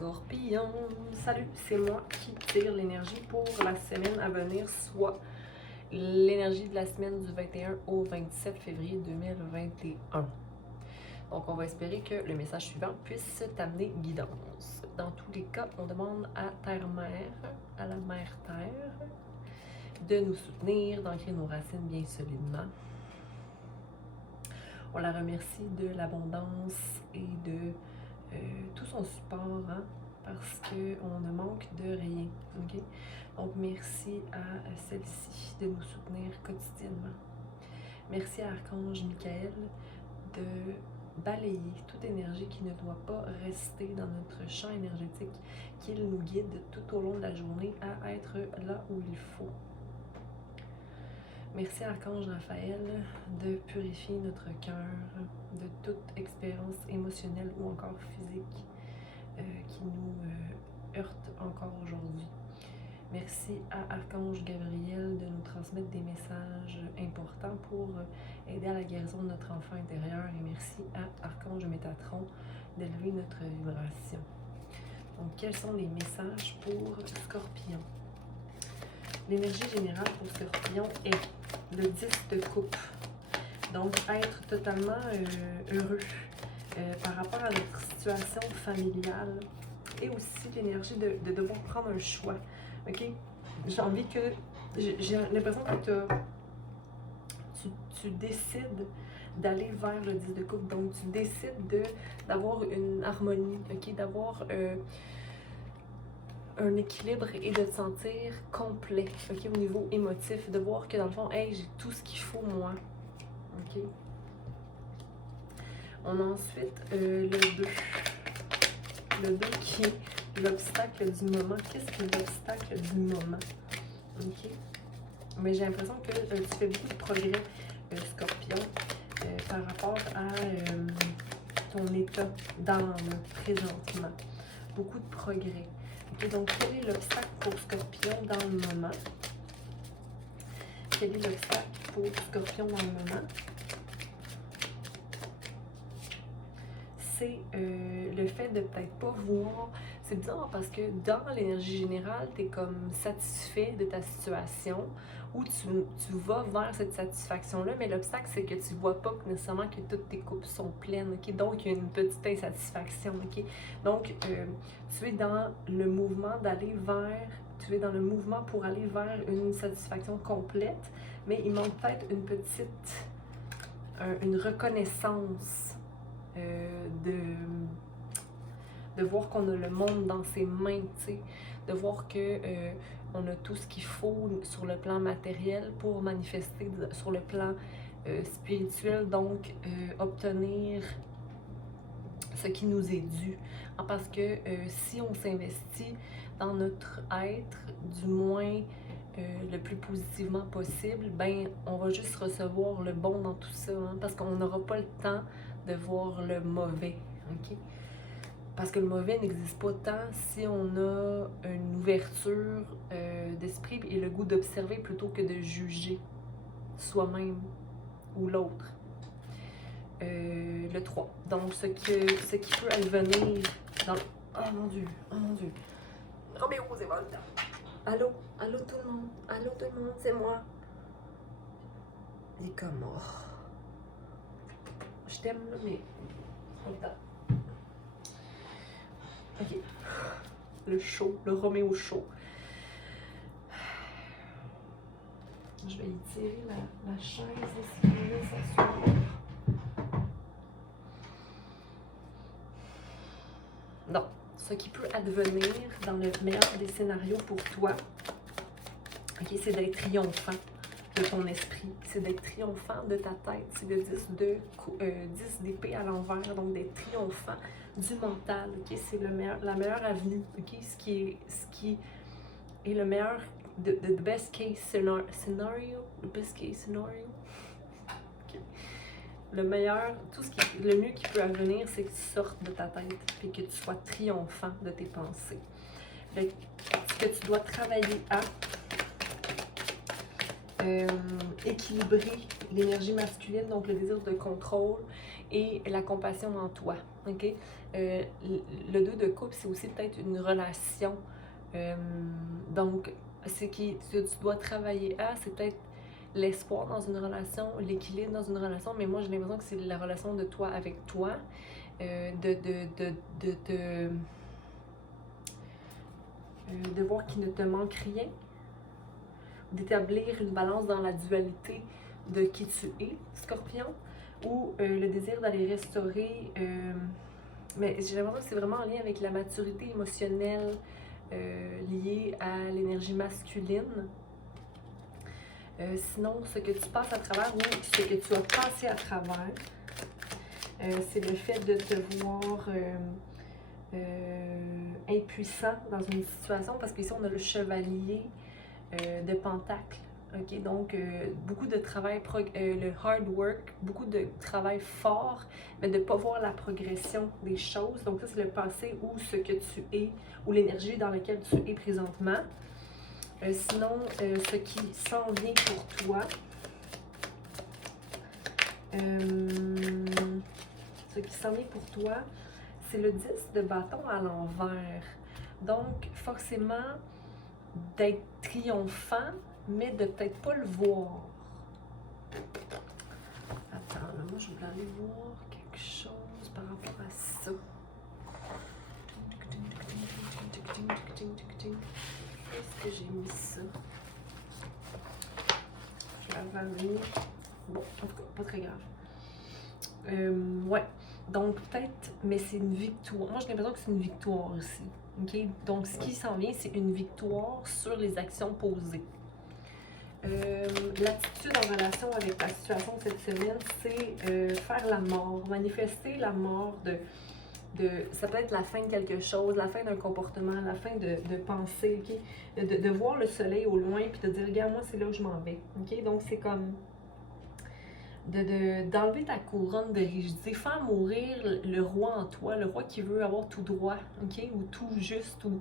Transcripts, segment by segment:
Scorpion, salut, c'est moi qui tire l'énergie pour la semaine à venir, soit l'énergie de la semaine du 21 au 27 février 2021. Donc, on va espérer que le message suivant puisse t'amener guidance. Dans tous les cas, on demande à Terre-Mère, à la Mère-Terre, de nous soutenir, d'ancrer nos racines bien solidement. On la remercie de l'abondance et de tout son support, hein, parce qu'on ne manque de rien. Okay? Donc, merci à celle-ci de nous soutenir quotidiennement. Merci à Archange Michael de balayer toute énergie qui ne doit pas rester dans notre champ énergétique, qu'il nous guide tout au long de la journée à être là où il faut. Merci Archange Raphaël de purifier notre cœur de toute expérience émotionnelle ou encore physique qui nous heurte encore aujourd'hui. Merci à Archange Gabriel de nous transmettre des messages importants pour aider à la guérison de notre enfant intérieur. Et merci à Archange Métatron d'élever notre vibration. Donc, quels sont les messages pour Scorpion? L'énergie générale pour Scorpion est le 10 de coupe. Donc, être totalement heureux par rapport à notre situation familiale et aussi l'énergie de devoir prendre un choix. OK? J'ai envie que... J'ai l'impression que tu décides d'aller vers le 10 de coupe. Donc, tu décides d'avoir une harmonie, OK? D'avoir... un équilibre et de te sentir complet, ok, au niveau émotif, de voir que dans le fond, hey, j'ai tout ce qu'il faut moi, ok. On a ensuite le 2. Le 2 qui est l'obstacle du moment. Qu'est-ce que l'obstacle du moment? Ok. Mais j'ai l'impression que tu fais beaucoup de progrès, Scorpion, par rapport à ton état d'âme présentement. Beaucoup de progrès. Et donc, quel est l'obstacle pour Scorpion dans le moment? Quel est l'obstacle pour Scorpion dans le moment? C'est le fait de peut-être pas voir. C'est bizarre parce que dans l'énergie générale, tu es comme satisfait de ta situation ou tu vas vers cette satisfaction-là, mais l'obstacle, c'est que tu vois pas nécessairement que toutes tes coupes sont pleines, ok? Donc, il y a une petite insatisfaction, ok? Donc, tu es dans le mouvement d'aller vers, tu es dans le mouvement pour aller vers une satisfaction complète, mais il manque peut-être une petite, une reconnaissance de voir qu'on a le monde dans ses mains, tu sais, de voir que on a tout ce qu'il faut sur le plan matériel pour manifester sur le plan spirituel, donc obtenir ce qui nous est dû. Parce que si on s'investit dans notre être, du moins le plus positivement possible, ben on va juste recevoir le bon dans tout ça, hein, parce qu'on n'aura pas le temps de voir le mauvais, ok? Parce que le mauvais n'existe pas tant si on a une ouverture d'esprit et le goût d'observer plutôt que de juger soi-même ou l'autre. Le 3. Donc, ce qui peut advenir dans... Oh mon Dieu, oh mon Dieu. Roméo, c'est bon. Allô, allô tout le monde, c'est moi. Il est comme... Oh. Je t'aime, là, mais... Ok. Le chaud, le Roméo chaud. Je vais y tirer la chaise ici, pour s'asseoir. Non, ce qui peut advenir dans le meilleur des scénarios pour toi, okay, c'est d'être triomphant de ton esprit, c'est d'être triomphant de ta tête, c'est le 10 d'épée à l'envers, donc d'être triomphant du mental, okay? C'est la meilleure avenue, okay? Ce qui est le meilleur, the best case scenario, the best case scenario, okay? Le meilleur, le mieux qui peut advenir, c'est que tu sortes de ta tête et que tu sois triomphant de tes pensées. Ce que tu dois travailler à équilibrer l'énergie masculine, donc le désir de contrôle, et la compassion en toi. OK? Le 2 de coupe, c'est aussi peut-être une relation. Donc, ce que tu dois travailler à, c'est peut-être l'espoir dans une relation, l'équilibre dans une relation, mais moi j'ai l'impression que c'est la relation de toi avec toi, de voir qu'il ne te manque rien, d'établir une balance dans la dualité de qui tu es, Scorpion, ou le désir d'aller restaurer, mais j'ai l'impression que c'est vraiment en lien avec la maturité émotionnelle liée à l'énergie masculine. Sinon, ce que tu passes à travers ou ce que tu as passé à travers, c'est le fait de te voir impuissant dans une situation, parce qu'ici on a le chevalier de Pentacle. OK, donc beaucoup de travail, le hard work, beaucoup de travail fort, mais de ne pas voir la progression des choses. Donc ça, c'est le passé ou ce que tu es, ou l'énergie dans laquelle tu es présentement. Sinon, ce qui s'en vient pour toi, ce qui s'en vient pour toi, c'est le 10 de bâton à l'envers. Donc, forcément, d'être triomphant, mais de peut-être pas le voir. Attends, là, moi, je voulais aller voir quelque chose par rapport à ça. Est-ce que j'ai mis ça? Je l'avais mis. Bon, en tout cas, pas très grave. Ouais, donc peut-être, mais c'est une victoire. Moi, j'ai l'impression que c'est une victoire aussi. OK? Donc, ce qui s'en vient, c'est une victoire sur les actions posées. L'attitude en relation avec la situation de cette semaine, c'est faire la mort, manifester la mort ça peut être la fin de quelque chose, la fin d'un comportement, la fin de penser, OK? De voir le soleil au loin, puis de dire, regarde, moi, c'est là où je m'en vais. OK? Donc, c'est comme d'enlever ta couronne de rigidité, faire mourir le roi en toi, le roi qui veut avoir tout droit, OK? Ou tout juste, ou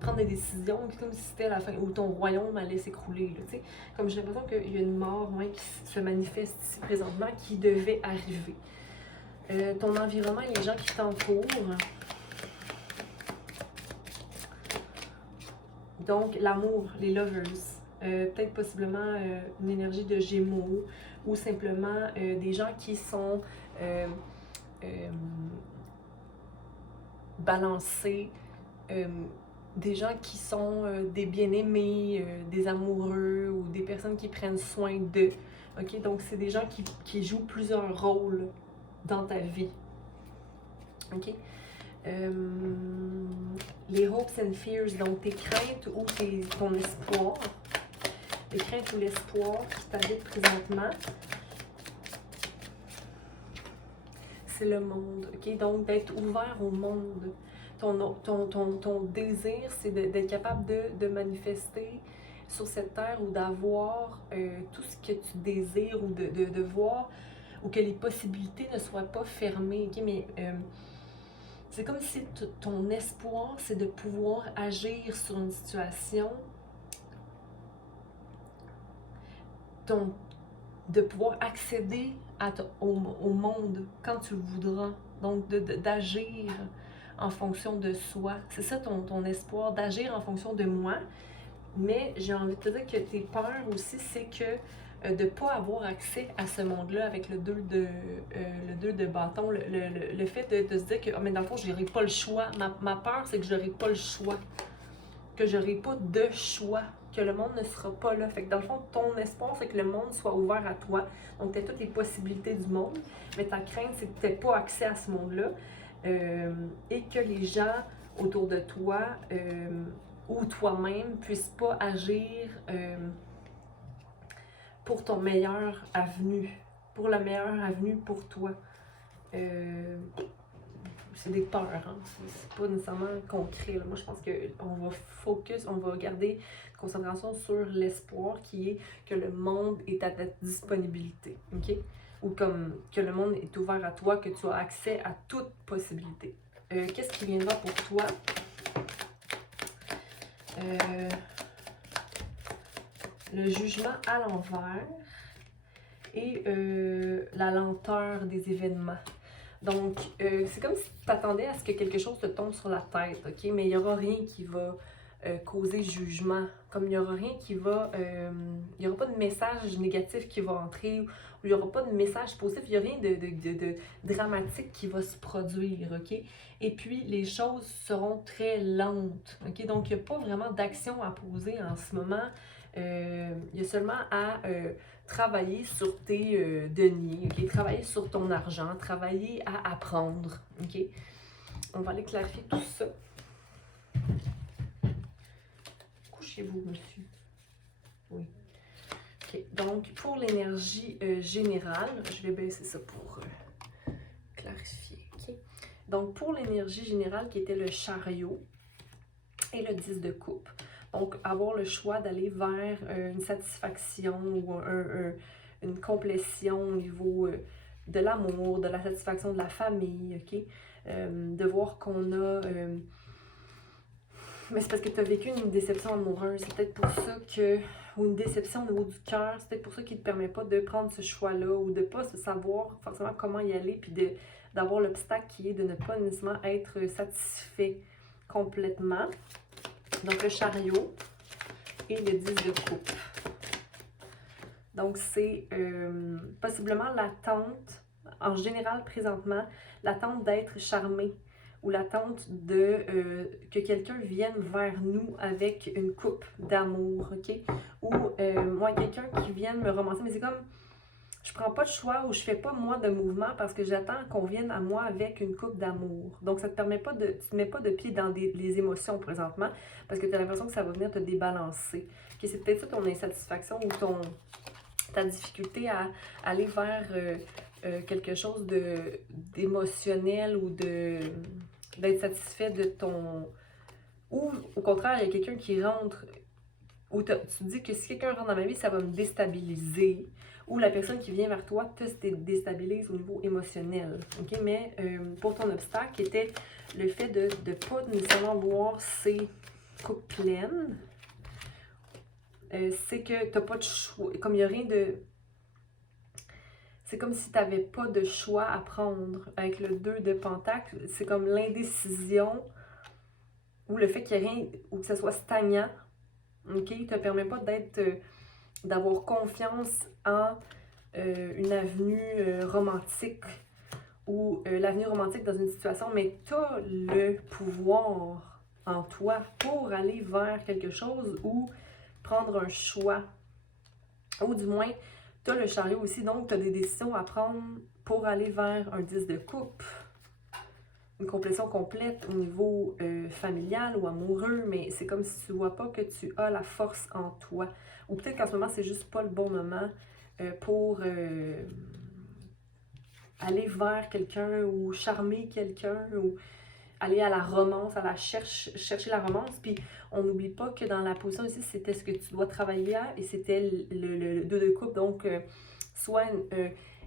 prendre des décisions, comme si c'était la fin, ou ton royaume allait s'écrouler, tu sais. Comme j'ai l'impression qu'il y a une mort, qui se manifeste ici présentement, qui devait arriver. Ton environnement et les gens qui t'entourent. Donc, l'amour, les lovers. Peut-être possiblement une énergie de Gémeaux ou simplement des gens qui sont balancés, des gens qui sont des bien-aimés, des amoureux ou des personnes qui prennent soin d'eux. OK? Donc, c'est des gens qui jouent plusieurs rôles dans ta vie. OK? Les hopes and fears, donc tes craintes ou ton espoir. Les craintes ou l'espoir qui t'habite présentement. C'est le monde, OK? Donc, d'être ouvert au monde. Ton désir, c'est d'être capable de manifester sur cette terre ou d'avoir tout ce que tu désires ou de voir ou que les possibilités ne soient pas fermées, OK? Mais c'est comme si ton espoir, c'est de pouvoir agir sur une situation, de pouvoir accéder au monde quand tu le voudras. Donc, d'agir en fonction de soi. C'est ça ton espoir, d'agir en fonction de moi. Mais j'ai envie de te dire que tes peurs aussi, c'est que de ne pas avoir accès à ce monde-là avec le 2 de bâton, le fait de se dire que, oh, mais dans le fond, je n'aurai pas le choix. Ma peur, c'est que je n'aurai pas le choix. Que je n'aurai pas de choix. Que le monde ne sera pas là. Fait que dans le fond, ton espoir, c'est que le monde soit ouvert à toi. Donc, tu as toutes les possibilités du monde. Mais ta crainte, c'est que tu n'aies pas accès à ce monde-là. Et que les gens autour de toi ou toi-même puissent pas agir pour ton meilleur avenir, pour le meilleur avenir pour toi. C'est des peurs, hein? C'est pas nécessairement concret. Là. Moi, je pense qu'on va focus, on va garder concentration sur l'espoir qui est que le monde est à ta disponibilité, OK? Ou comme que le monde est ouvert à toi, que tu as accès à toute possibilité. Qu'est-ce qui viendra pour toi? Le jugement à l'envers et la lenteur des événements. Donc, c'est comme si tu t'attendais à ce que quelque chose te tombe sur la tête, OK? Mais il n'y aura rien qui va causer jugement. Comme il n'y aura rien qui va... il n'y aura pas de message négatif qui va entrer, ou il n'y aura pas de message positif, il n'y a rien de dramatique qui va se produire, OK? Et puis, les choses seront très lentes, OK? Donc, il n'y a pas vraiment d'action à poser en ce moment. Il y a seulement à travailler sur tes deniers, OK? Travailler sur ton argent, travailler à apprendre, OK? On va aller clarifier tout ça. Couchez-vous, monsieur. Oui. OK. Donc, pour l'énergie générale, je vais baisser ça pour clarifier, OK? Donc, pour l'énergie générale qui était le chariot et le 10 de coupe. Donc, avoir le choix d'aller vers une satisfaction ou une complétion au niveau de l'amour, de la satisfaction de la famille, OK? De voir qu'on a... mais c'est parce que tu as vécu une déception amoureuse. C'est peut-être pour ça que... ou une déception au niveau du cœur. C'est peut-être pour ça qu'il ne te permet pas de prendre ce choix-là ou de ne pas savoir forcément comment y aller puis d'avoir l'obstacle qui est de ne pas nécessairement être satisfait complètement. Donc, le chariot et le 10 de coupe. Donc, c'est possiblement l'attente, en général, présentement, l'attente d'être charmé ou l'attente de que quelqu'un vienne vers nous avec une coupe d'amour, OK? Ou moi, quelqu'un qui vienne me romancer, mais c'est comme, je prends pas de choix ou je fais pas moi de mouvement parce que j'attends qu'on vienne à moi avec une coupe d'amour. Donc, ça te permet pas de, tu te mets pas de pied dans les émotions présentement parce que tu as l'impression que ça va venir te débalancer. Okay, c'est peut-être ça ton insatisfaction ou ta difficulté à aller vers quelque chose d'émotionnel ou d'être satisfait de ton... Ou au contraire, il y a quelqu'un qui rentre, ou tu te dis que si quelqu'un rentre dans ma vie, ça va me déstabiliser. Ou la personne qui vient vers toi te déstabilise au niveau émotionnel. Okay? Mais pour ton obstacle, qui était le fait de ne pas nécessairement voir ces coupes pleines, c'est que tu n'as pas de choix. Comme il n'y a rien de... C'est comme si tu n'avais pas de choix à prendre. Avec le 2 de Pentacle, c'est comme l'indécision ou le fait qu'il n'y ait rien, ou que ça soit stagnant. OK? Ne te permet pas d'avoir confiance en une avenue romantique ou l'avenue romantique dans une situation, mais tu as le pouvoir en toi pour aller vers quelque chose ou prendre un choix. Ou du moins, tu as le chariot aussi, donc tu as des décisions à prendre pour aller vers un 10 de coupe. Une complétion complète au niveau familial ou amoureux, mais c'est comme si tu ne vois pas que tu as la force en toi. Ou peut-être qu'en ce moment, c'est juste pas le bon moment pour aller vers quelqu'un ou charmer quelqu'un ou aller à la romance, à la chercher la romance. Puis on n'oublie pas que dans la position ici, c'était ce que tu dois travailler à et c'était le 2 de coupe. Donc, soit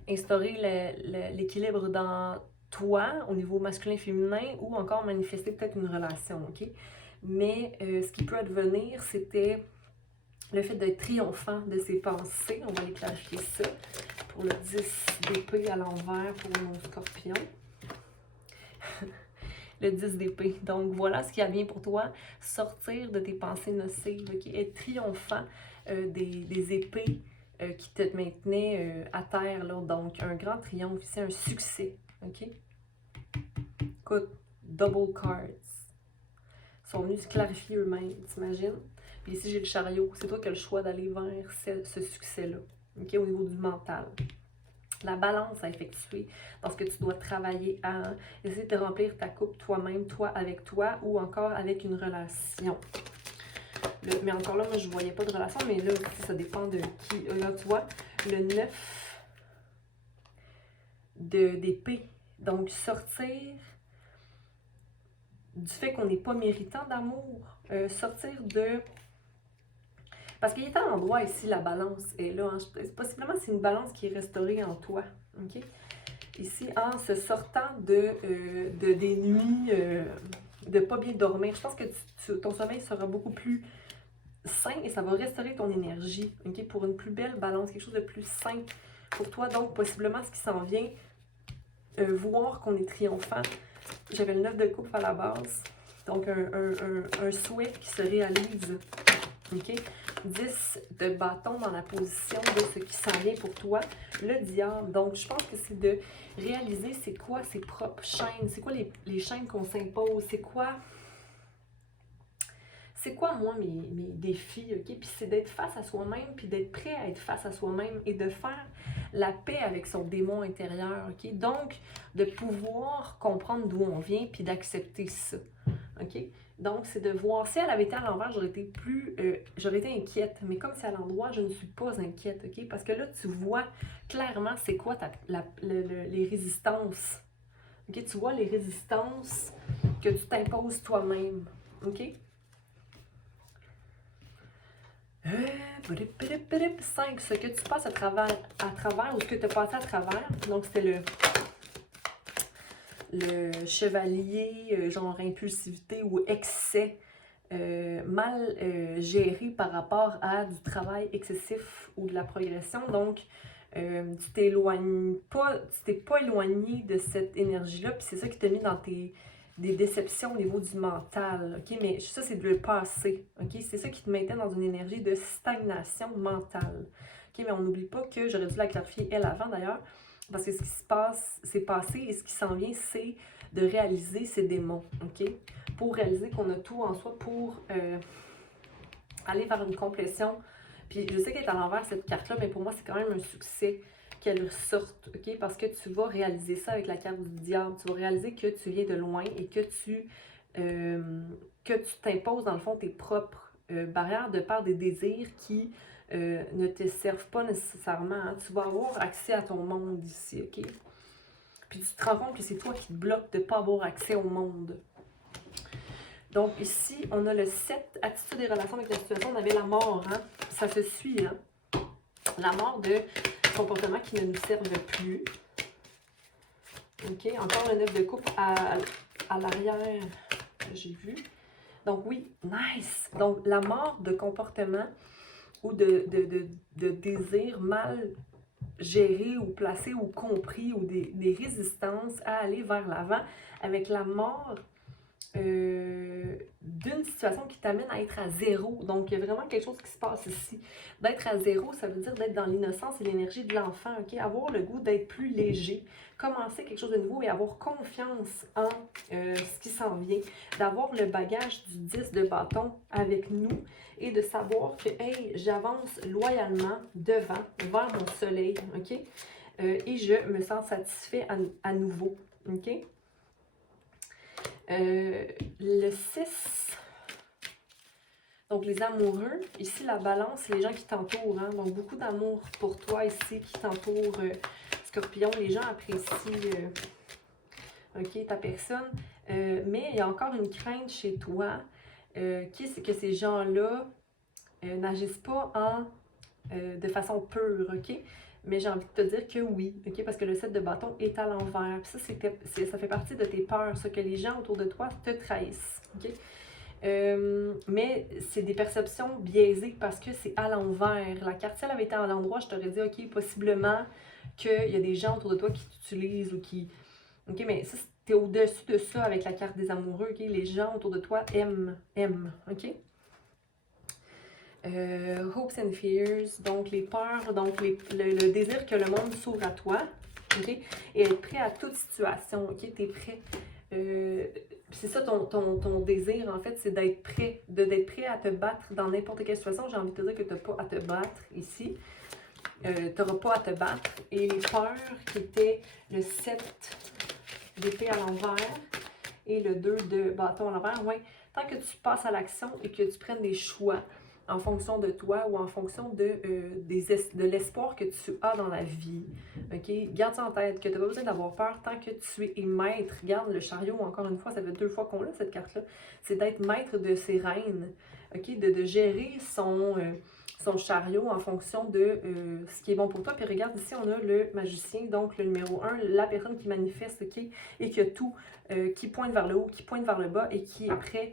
instaurer l'équilibre dans toi, au niveau masculin-féminin, ou encore manifester peut-être une relation, OK? Mais ce qui peut advenir, c'était le fait d'être triomphant de ses pensées. On va aller clarifier ça pour le 10 d'épée à l'envers pour mon scorpion. Le 10 d'épée. Donc, voilà ce qui vient pour toi. Sortir de tes pensées nocives, okay? Être triomphant des épées qui te maintenaient à terre. Là. Donc, un grand triomphe ici, un succès. OK? Écoute, double cards. Ils sont venus se clarifier eux-mêmes, t'imagines? Puis ici, j'ai le chariot. C'est toi qui as le choix d'aller vers ce succès-là. OK? Au niveau du mental. La balance à effectuer parce que tu dois travailler à essayer de remplir ta coupe toi-même, toi avec toi ou encore avec une relation. Mais encore là, moi, je ne voyais pas de relation, mais là, ça dépend de qui. Là, tu vois, le 9 d'épée. Donc, sortir du fait qu'on n'est pas méritant d'amour. Sortir de... Parce qu'il est à l'endroit ici, la balance est là. Hein. Possiblement, c'est une balance qui est restaurée en toi. OK? Ici, en se sortant des nuits de pas bien dormir, je pense que ton sommeil sera beaucoup plus sain et ça va restaurer ton énergie, okay, pour une plus belle balance, quelque chose de plus sain pour toi. Donc, possiblement, ce qui s'en vient, voir qu'on est triomphant. J'avais le 9 de coupe à la base, donc un souhait qui se réalise. OK? 10 de bâton dans la position de ce qui s'en vient pour toi. Le diable. Donc, je pense que c'est de réaliser c'est quoi ses propres chaînes. C'est quoi les chaînes qu'on s'impose. C'est quoi, moi, mes défis, OK? Puis c'est d'être face à soi-même, puis d'être prêt à être face à soi-même et de faire la paix avec son démon intérieur, OK? Donc, de pouvoir comprendre d'où on vient, puis d'accepter ça, OK? Donc, c'est de voir, si elle avait été à l'envers, j'aurais été inquiète. Mais comme c'est à l'endroit, je ne suis pas inquiète, OK? Parce que là, tu vois clairement c'est quoi les résistances. OK? Tu vois les résistances que tu t'imposes toi-même, OK? 5, ce que tu passes à travers ou ce que tu as passé à travers. Donc, c'était le chevalier, genre impulsivité ou excès, mal géré par rapport à du travail excessif ou de la progression. Donc, tu t'es pas éloigné de cette énergie-là, puis c'est ça qui t'a mis dans des déceptions au niveau du mental, ok? Mais ça, c'est de le passé, ok? C'est ça qui te mettait dans une énergie de stagnation mentale, ok? Mais on n'oublie pas que, j'aurais dû la clarifier elle avant d'ailleurs, parce que ce qui se passe, c'est passé, et ce qui s'en vient, c'est de réaliser ces démons, ok? Pour réaliser qu'on a tout en soi pour aller vers une complétion. Puis je sais qu'elle est à l'envers cette carte-là, mais pour moi, c'est quand même un succès qu'elle sorte, ok? Parce que tu vas réaliser ça avec la carte du diable. Tu vas réaliser que tu viens de loin et que tu t'imposes, dans le fond, tes propres barrières de par des désirs qui ne te servent pas nécessairement. Hein. Tu vas avoir accès à ton monde ici, ok? Puis tu te rends compte que c'est toi qui te bloques de ne pas avoir accès au monde. Donc ici, on a le 7, attitude et relations avec la situation. On avait la mort, hein? Ça se suit, hein? La mort de comportements qui ne nous servent plus. OK, encore le 9 de coupe à l'arrière, j'ai vu. Donc oui, nice! Donc la mort de comportements ou de désirs mal gérés ou placés ou compris ou des résistances à aller vers l'avant avec la mort d'une situation qui t'amène à être à zéro. Donc, il y a vraiment quelque chose qui se passe ici. D'être à zéro, ça veut dire d'être dans l'innocence et l'énergie de l'enfant, ok? Avoir le goût d'être plus léger, commencer quelque chose de nouveau et avoir confiance en ce qui s'en vient. D'avoir le bagage du 10 de bâton avec nous et de savoir que, hey, j'avance loyalement devant, vers mon soleil, ok? Et je me sens satisfait à nouveau, ok? Le 6, donc les amoureux, ici la balance, les gens qui t'entourent, hein? Donc beaucoup d'amour pour toi ici qui t'entoure, Scorpion, les gens apprécient ok, ta personne, mais il y a encore une crainte chez toi, qui est que ces gens-là n'agissent pas de façon pure, ok? Mais j'ai envie de te dire que oui, ok? Parce que le 7 de bâton est à l'envers. Ça, ça fait partie de tes peurs, ça, que les gens autour de toi te trahissent, ok? Mais c'est des perceptions biaisées parce que c'est à l'envers. La carte, si elle avait été à l'endroit, je t'aurais dit, ok, possiblement qu'il y a des gens autour de toi qui t'utilisent ou qui... Ok, mais ça, t'es au-dessus de ça avec la carte des amoureux, ok? Les gens autour de toi aiment, ok? Hopes and fears, donc les peurs, donc le désir que le monde s'ouvre à toi, ok? Et être prêt à toute situation, ok? T'es prêt. C'est ça ton désir, en fait, c'est d'être prêt à te battre dans n'importe quelle situation. J'ai envie de te dire que tu n'as pas à te battre ici. Tu n'auras pas à te battre. Et les peurs qui étaient le 7 d'épée à l'envers et le 2 de bâton à l'envers, ouais, tant que tu passes à l'action et que tu prennes des choix en fonction de toi ou en fonction de l'espoir que tu as dans la vie. OK? Garde ça en tête, que tu n'as pas besoin d'avoir peur tant que tu es maître. Garde le chariot, encore une fois, ça fait 2 fois qu'on l'a, cette carte-là. C'est d'être maître de ses rênes. OK? De gérer son chariot en fonction de ce qui est bon pour toi. Puis regarde, ici, on a le magicien, donc le numéro 1, la personne qui manifeste, OK? Et qui a tout, qui pointe vers le haut, qui pointe vers le bas et qui est prêt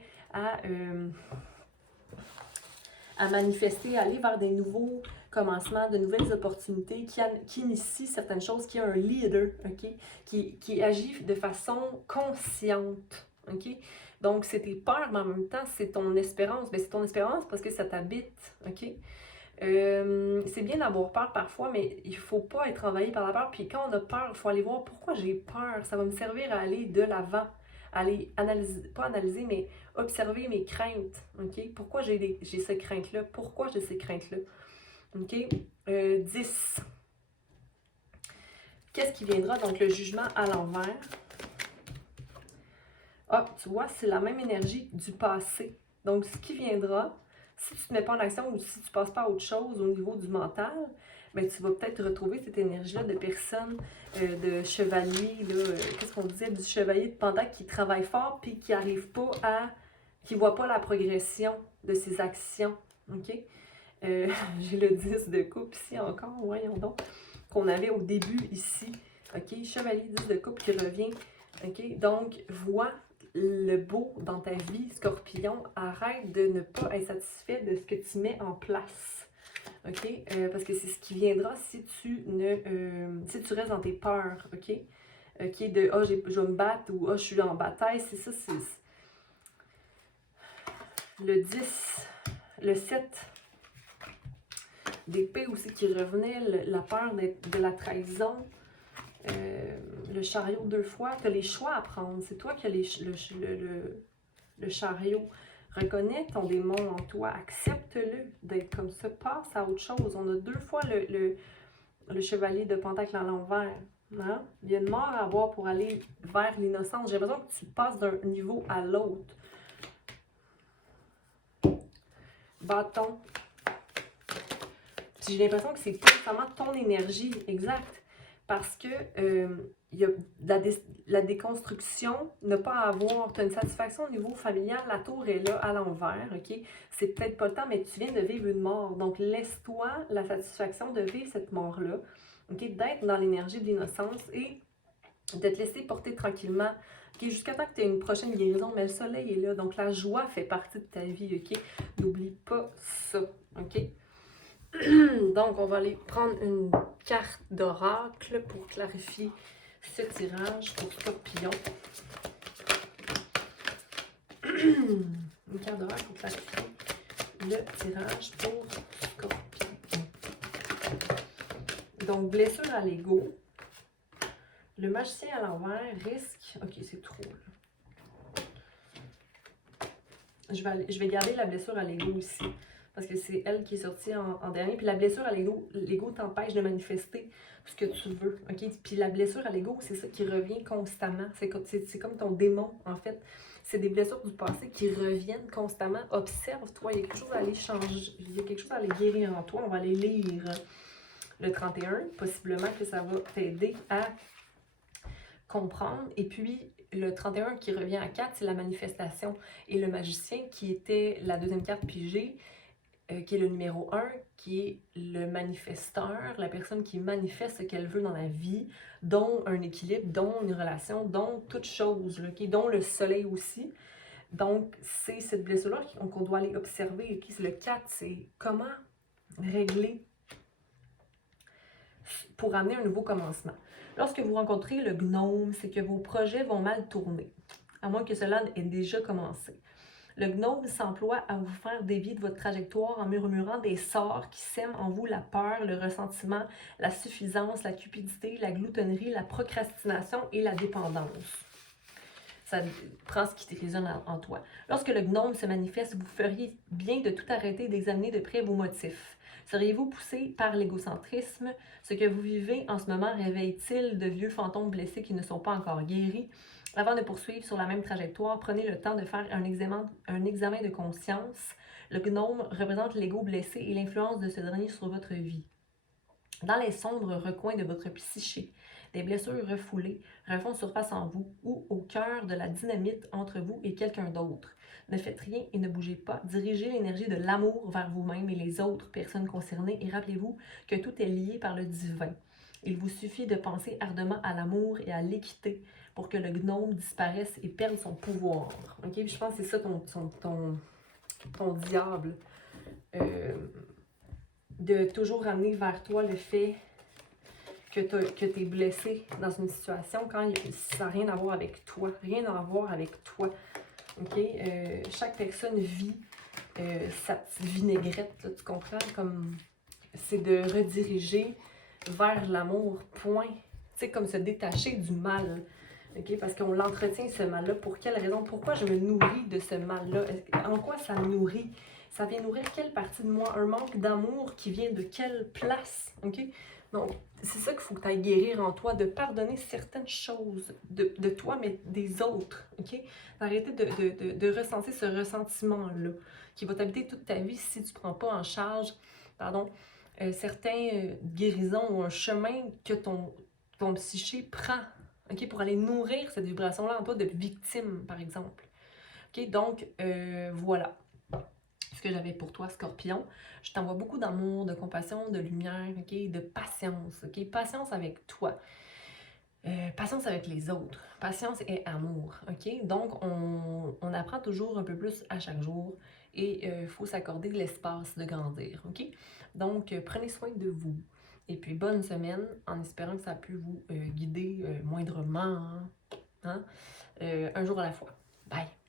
à manifester, à aller vers des nouveaux commencements, de nouvelles opportunités, qui initie certaines choses, qui est un leader, OK? Qui agit de façon consciente, OK? Donc, c'est tes peurs, mais en même temps, c'est ton espérance. Bien, c'est ton espérance parce que ça t'habite, OK? C'est bien d'avoir peur parfois, mais il faut pas être envahi par la peur. Puis quand on a peur, il faut aller voir pourquoi j'ai peur. Ça va me servir à aller de l'avant, aller analyser, pas analyser, mais observer mes craintes. OK? Pourquoi j'ai ces craintes-là? Pourquoi j'ai ces craintes-là? OK? 10. Qu'est-ce qui viendra? Donc, le jugement à l'envers. Ah, tu vois, c'est la même énergie du passé. Donc, ce qui viendra, si tu ne te mets pas en action ou si tu ne passes pas à autre chose au niveau du mental, bien, tu vas peut-être retrouver cette énergie-là de personnes, de chevaliers, qu'est-ce qu'on disait, du chevalier de pendant qui travaille fort puis qui n'arrive pas à, qui ne voit pas la progression de ses actions. OK? J'ai le 10 de coupe ici encore, voyons donc, qu'on avait au début ici. OK? Chevalier 10 de coupe qui revient. OK? Donc, vois le beau dans ta vie, Scorpion. Arrête de ne pas être satisfait de ce que tu mets en place. OK? Parce que c'est ce qui viendra si tu restes dans tes peurs. OK? OK? De je vais me battre ou je suis en bataille. C'est ça, c'est le 10, le 7 d'épée aussi qui revenait, la peur de la trahison. Le chariot 2 fois, tu as les choix à prendre. C'est toi qui as le chariot. Reconnais ton démon en toi, accepte-le d'être comme ça, passe à autre chose. On a 2 fois le chevalier de pentacle à l'envers. Hein? Il y a une mort à avoir pour aller vers l'innocence. J'ai besoin que tu passes d'un niveau à l'autre. Bâton. J'ai l'impression que c'est constamment ton énergie, exact. Parce que il y a la déconstruction, ne pas avoir, tu as une satisfaction au niveau familial, la tour est là à l'envers, OK? C'est peut-être pas le temps, mais tu viens de vivre une mort. Donc, laisse-toi la satisfaction de vivre cette mort-là, OK? D'être dans l'énergie de l'innocence et de te laisser porter tranquillement, OK? Jusqu'à temps que tu aies une prochaine guérison, mais le soleil est là. Donc, la joie fait partie de ta vie, OK? N'oublie pas ça, OK? Donc, on va aller prendre une carte d'oracle pour clarifier ce tirage pour Scorpion. Une carte d'oracle pour clarifier le tirage pour Scorpion. Donc, blessure à l'ego. Le magicien à l'envers, risque... Ok, c'est trop, là. Je vais garder la blessure à l'ego ici. Parce que c'est elle qui est sortie en dernier. Puis la blessure à l'ego t'empêche de manifester ce que tu veux. OK? Puis la blessure à l'ego, c'est ça qui revient constamment. C'est comme ton démon, en fait. C'est des blessures du passé qui reviennent constamment. Observe-toi. Il y a quelque chose à aller changer. Il y a quelque chose à aller guérir en toi. On va aller lire le 31. Possiblement que ça va t'aider à comprendre. Et puis, le 31 qui revient à 4, c'est la manifestation. Et le magicien, qui était la deuxième carte pigée, qui est le numéro 1, qui est le manifesteur, la personne qui manifeste ce qu'elle veut dans la vie, dont un équilibre, dont une relation, dont toute chose, okay? Dont le soleil aussi. Donc, c'est cette blessure-là qu'on doit aller observer. Okay? Le 4, c'est comment régler pour amener un nouveau commencement. Lorsque vous rencontrez le gnome, c'est que vos projets vont mal tourner, à moins que cela ait déjà commencé. Le gnome s'emploie à vous faire dévier de votre trajectoire en murmurant des sorts qui sèment en vous la peur, le ressentiment, la suffisance, la cupidité, la gloutonnerie, la procrastination et la dépendance. Ça prend ce qui résonne en toi. Lorsque le gnome se manifeste, vous feriez bien de tout arrêter et d'examiner de près vos motifs. Seriez-vous poussé par l'égocentrisme? Ce que vous vivez en ce moment réveille-t-il de vieux fantômes blessés qui ne sont pas encore guéris? Avant de poursuivre sur la même trajectoire, prenez le temps de faire un examen de conscience. Le gnome représente l'ego blessé et l'influence de ce dernier sur votre vie. Dans les sombres recoins de votre psyché, des blessures refoulées refont surface en vous ou au cœur de la dynamite entre vous et quelqu'un d'autre. Ne faites rien et ne bougez pas. Dirigez l'énergie de l'amour vers vous-même et les autres personnes concernées et rappelez-vous que tout est lié par le divin. Il vous suffit de penser ardemment à l'amour et à l'équité pour que le gnome disparaisse et perde son pouvoir. OK? Puis je pense que c'est ça ton diable. de toujours ramener vers toi le fait que tu es blessé dans une situation quand ça n'a rien à voir avec toi. Rien à voir avec toi. OK? Chaque personne vit sa petite vinaigrette, là, tu comprends? Comme c'est de rediriger vers l'amour, point. Tu sais, comme se détacher du mal. OK? Parce qu'on l'entretient, ce mal-là. Pour quelle raison? Pourquoi je me nourris de ce mal-là? En quoi ça me nourrit? Ça vient nourrir quelle partie de moi? Un manque d'amour qui vient de quelle place? OK? Donc, c'est ça qu'il faut que tu ailles guérir en toi, de pardonner certaines choses de toi, mais des autres. OK? D'arrêter de ressentir ce ressentiment-là qui va t'habiter toute ta vie si tu ne prends pas en charge, pardon, certains guérisons ou un chemin que ton psyché prend, OK, pour aller nourrir cette vibration-là en toi de victime, par exemple. OK, donc, voilà ce que j'avais pour toi, Scorpion. Je t'envoie beaucoup d'amour, de compassion, de lumière, OK, de patience, OK? Patience avec toi. Patience avec les autres. Patience et amour, OK? Donc, on apprend toujours un peu plus à chaque jour et il faut s'accorder de l'espace de grandir, OK? Donc, prenez soin de vous. Et puis, bonne semaine, en espérant que ça a pu vous guider moindrement, hein? Un jour à la fois. Bye!